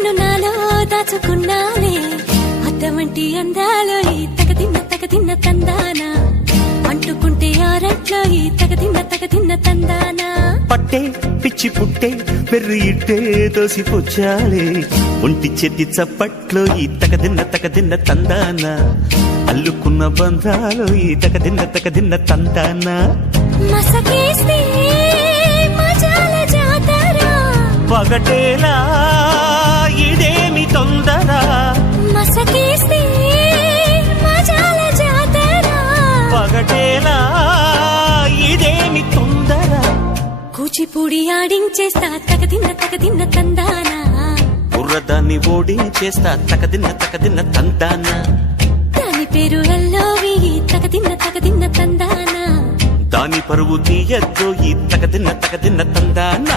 నిన్ను నాలో దాచుకున్నాలే అద్దమంటి అందాలో ఈ తగదిన్న తందానా అంటుకుంటే ఆరట్లో ఈ తగదిన్న తందానా పట్టే పిచ్చి పుట్టే పెర్రి ఇట్టే దోసిపుచ్చాలే ఒంటి చేతి చప్పట్లో ఈ తగదిన్న తందాన అల్లుకున్న బంధాలు ఈ తగదిన్న తందాన మసకేస్తే మజాల జాతర పగటేలా ఇదేమి తొందర మసకేస్తే మజాల జాతర పగటేలా ఇదేమి తొందర కూచిపూడి ఆడించేస్తా తగదిన్న తందానా బుర్రదాన్ని ఓడించేస్తా తగదిన్న తందాన దాని పేరు ఎల్లోవి తగదిన్న తందానా దాని పరువు తీయద్దు ఈ తగదిన్న తందాన